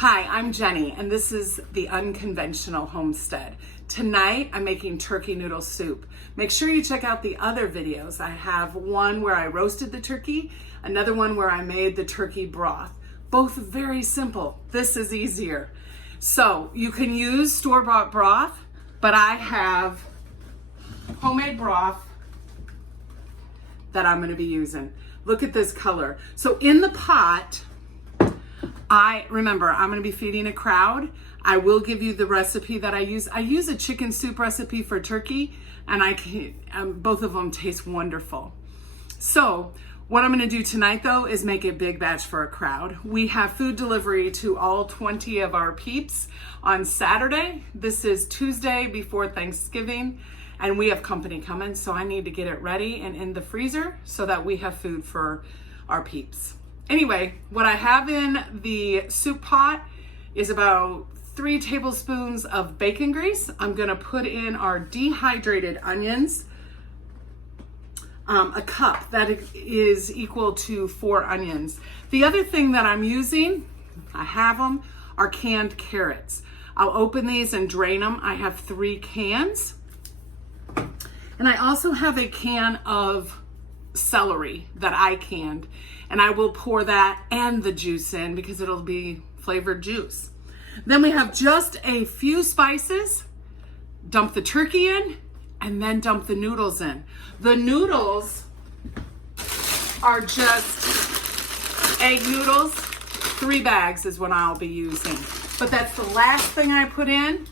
Hi, I'm Jenny, and this is the Unconventional Homestead. Tonight, I'm making turkey noodle soup. Make sure you check out the other videos. I have one where I roasted the turkey, another one where I made the turkey broth. Both very simple. This is easier. So you can use store-bought broth, but I have homemade broth that I'm gonna be using. Look at this color. So in the pot, remember, I'm gonna be feeding a crowd. I will give you the recipe that I use. I use a chicken soup recipe for turkey, and both of them taste wonderful. So what I'm gonna do tonight though is make a big batch for a crowd. We have food delivery to all 20 of our peeps on Saturday. This is Tuesday before Thanksgiving, and we have company coming, so I need to get it ready and in the freezer so that we have food for our peeps. Anyway, what I have in the soup pot is about 3 tablespoons of bacon grease. I'm gonna put in our dehydrated onions, a cup that is equal to 4 onions. The other thing that I'm using, I have them, are canned carrots. I'll open these and drain them. I have 3 cans. And I also have a can of celery that I canned, and I will pour that and the juice in because it'll be flavored juice. Then we have just a few spices. Dump the turkey in and then dump the noodles in. The noodles are just egg noodles. 3 bags is what I'll be using. But that's the last thing I put in.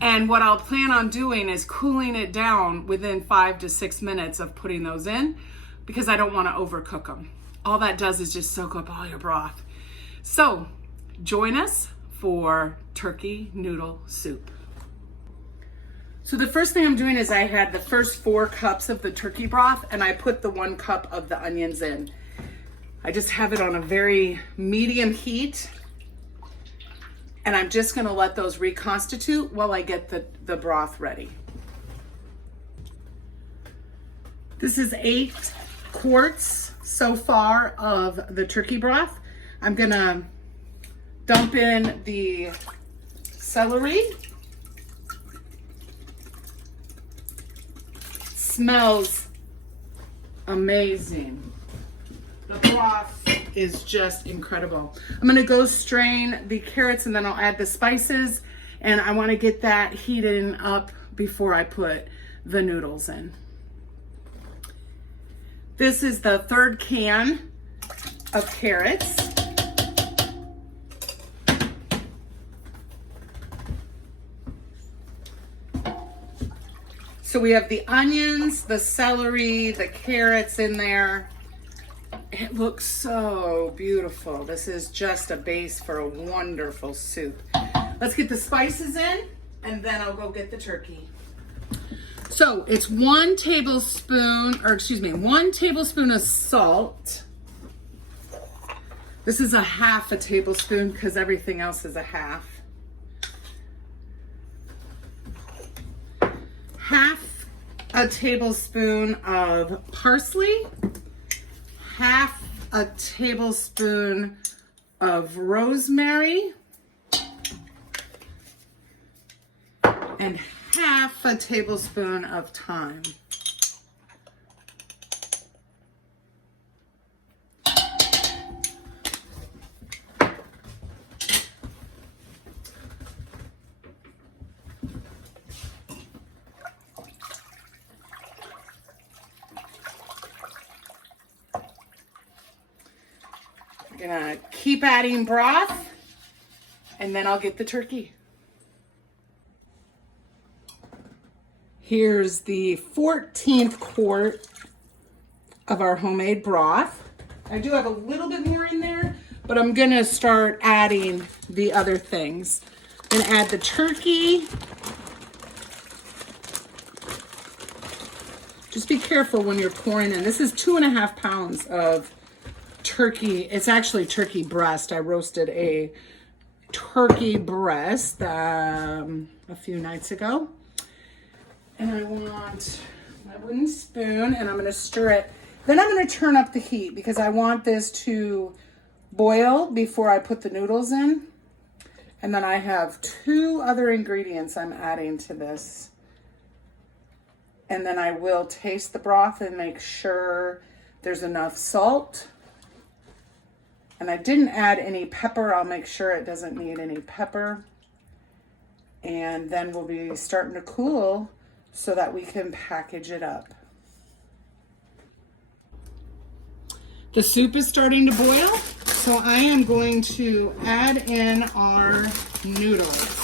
And what I'll plan on doing is cooling it down within 5 to 6 minutes of putting those in, because I don't want to overcook them. All that does is just soak up all your broth. So join us for turkey noodle soup. So the first thing I'm doing is I had the first 4 cups of the turkey broth, and I put the 1 cup of the onions in. I just have it on a very medium heat, and I'm just gonna let those reconstitute while I get the broth ready. This is 8 quarts so far of the turkey broth. I'm gonna dump in the celery. Smells amazing. The broth is just incredible. I'm gonna go strain the carrots and then I'll add the spices, and I wanna get that heating up before I put the noodles in. This is the 3rd can of carrots. So we have the onions, the celery, the carrots in there. It looks so beautiful. This is just a base for a wonderful soup. Let's get the spices in, and then I'll go get the turkey. So it's 1 tablespoon of salt. This is a half a tablespoon because everything else is a half. Half a tablespoon of parsley. Half a tablespoon of rosemary. And half a tablespoon of thyme. I'm gonna keep adding broth, and then I'll get the turkey. Here's the 14th quart of our homemade broth. I do have a little bit more in there, but I'm gonna start adding the other things. I'm gonna add the turkey. Just be careful when you're pouring in. This is 2.5 pounds of turkey. It's actually turkey breast. I roasted a turkey breast a few nights ago. And I want my wooden spoon, and I'm gonna stir it. Then I'm gonna turn up the heat because I want this to boil before I put the noodles in. And then I have 2 other ingredients I'm adding to this. And then I will taste the broth and make sure there's enough salt. And I didn't add any pepper. I'll make sure it doesn't need any pepper. And then we'll be starting to cool so that we can package it up. The soup is starting to boil, so I am going to add in our noodles.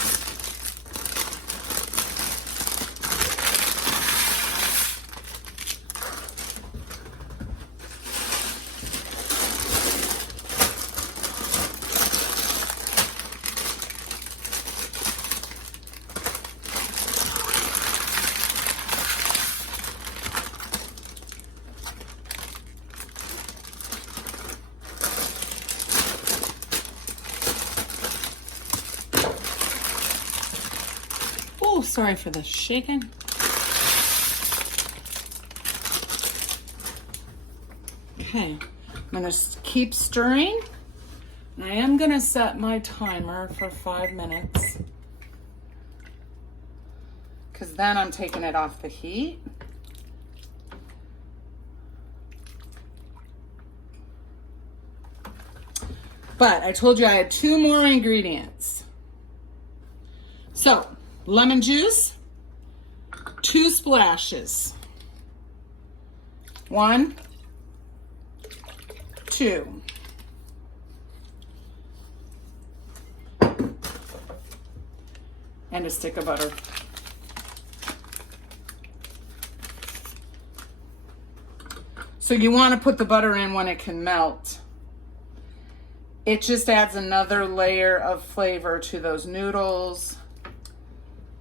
Oh, sorry for the shaking. Okay, I'm gonna keep stirring. I am gonna set my timer for 5 minutes, because then I'm taking it off the heat. But I told you I had 2 more ingredients. So, lemon juice, 2 splashes. 1, 2. And a stick of butter. So you want to put the butter in when it can melt. It just adds another layer of flavor to those noodles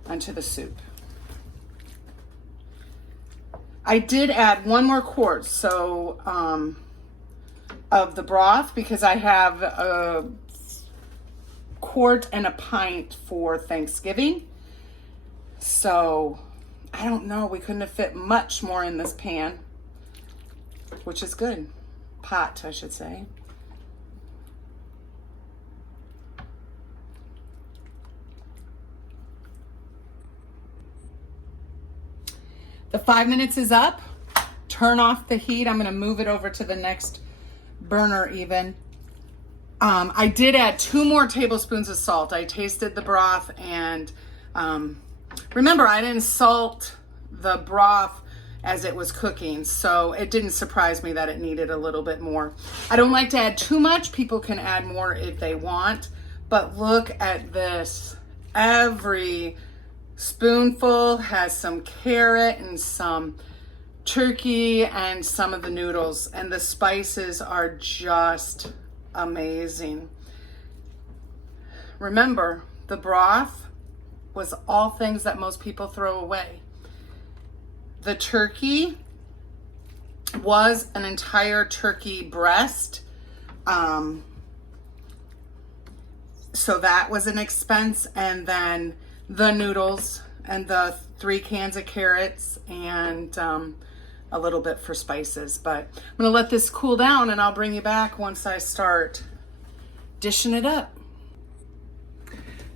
and to the soup. I did add 1 more quart of the broth, because I have a quart and a pint for Thanksgiving. So I don't know, we couldn't have fit much more in this pan, which is good. Pot, I should say. The 5 minutes is up. Turn off the heat. I'm gonna move it over to the next burner even. I did add 2 more tablespoons of salt. I tasted the broth, and remember, I didn't salt the broth as it was cooking, so it didn't surprise me that it needed a little bit more. I don't like to add too much. People can add more if they want, but look at this. Every spoonful has some carrot and some turkey and some of the noodles, and the spices are just amazing. Remember, the broth was all things that most people throw away. The turkey was an entire turkey breast, so that was an expense, and then the noodles and the 3 cans of carrots and a little bit for spices. But I'm gonna let this cool down, and I'll bring you back once I start dishing it up.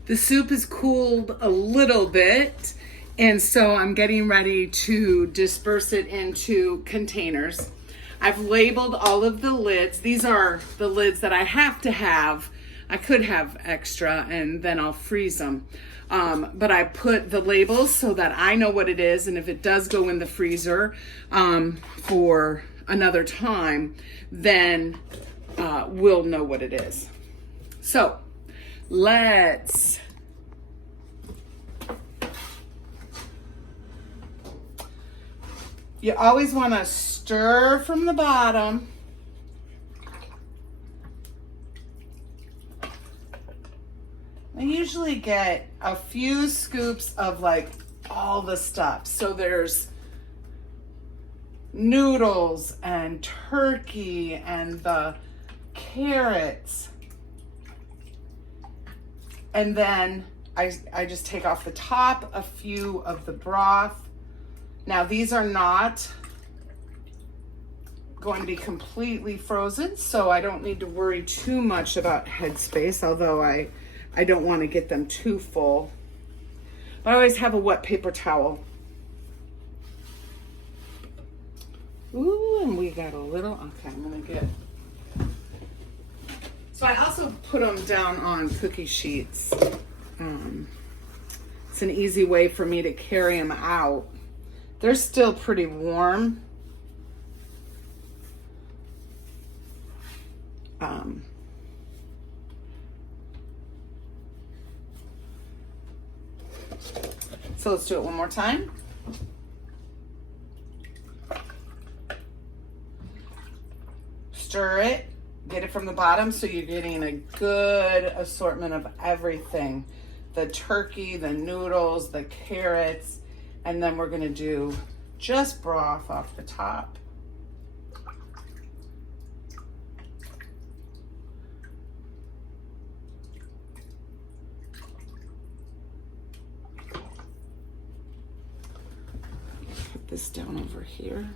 The soup is cooled a little bit, and so I'm getting ready to disperse it into containers. I've labeled all of the lids. These are the lids that I have to have. I could have extra and then I'll freeze them. But I put the labels so that I know what it is, and if it does go in the freezer for another time, then we'll know what it is. So let's you always want to stir from the bottom. I usually get a few scoops of like all the stuff. So there's noodles and turkey and the carrots. And then I just take off the top a few of the broth. Now these are not going to be completely frozen, so I don't need to worry too much about headspace, although I I don't want to get them too full. But I always have a wet paper towel. Ooh, and we got a little, okay, I'm gonna get, so I also put them down on cookie sheets. It's an easy way for me to carry them out. They're still pretty warm. So let's do it one more time. Stir it, get it from the bottom so you're getting a good assortment of everything. The turkey, the noodles, the carrots, and then we're gonna do just broth off the top. Put this down over here.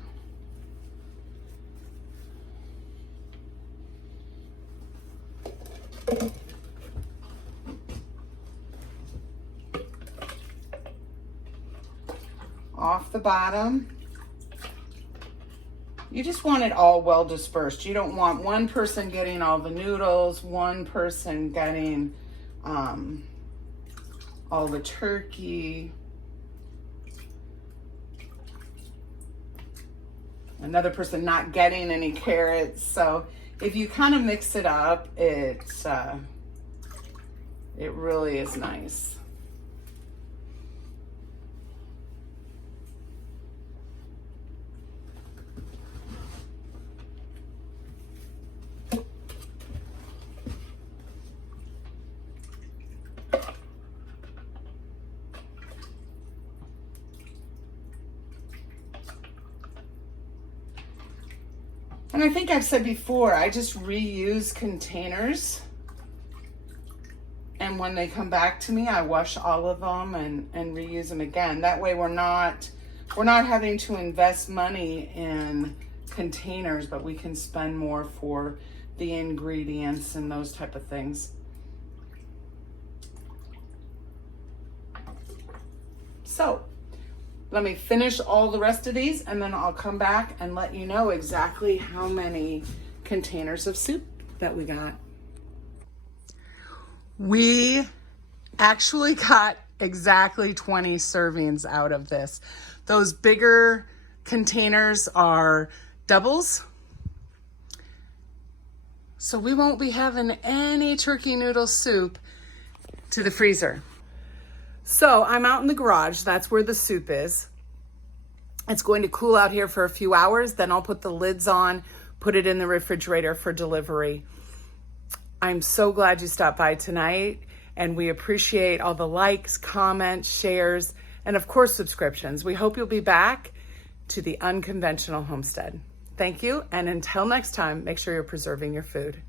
Off the bottom. You just want it all well dispersed. You don't want one person getting all the noodles, one person getting all the turkey, another person not getting any carrots. So if you kind of mix it up, it really is nice. And I think I've said before, I just reuse containers. And when they come back to me, I wash all of them and reuse them again. That way we're not having to invest money in containers, but we can spend more for the ingredients and those type of things. So let me finish all the rest of these and then I'll come back and let you know exactly how many containers of soup that we got. We actually got exactly 20 servings out of this. Those bigger containers are doubles. So we won't be having any turkey noodle soup to the freezer. So I'm out in the garage. That's where the soup is. It's going to cool out here for a few hours. Then I'll put the lids on, put it in the refrigerator for delivery. I'm so glad you stopped by tonight, and we appreciate all the likes, comments, shares, and of course, subscriptions. We hope you'll be back to the Unconventional Homestead. Thank you, and until next time, make sure you're preserving your food.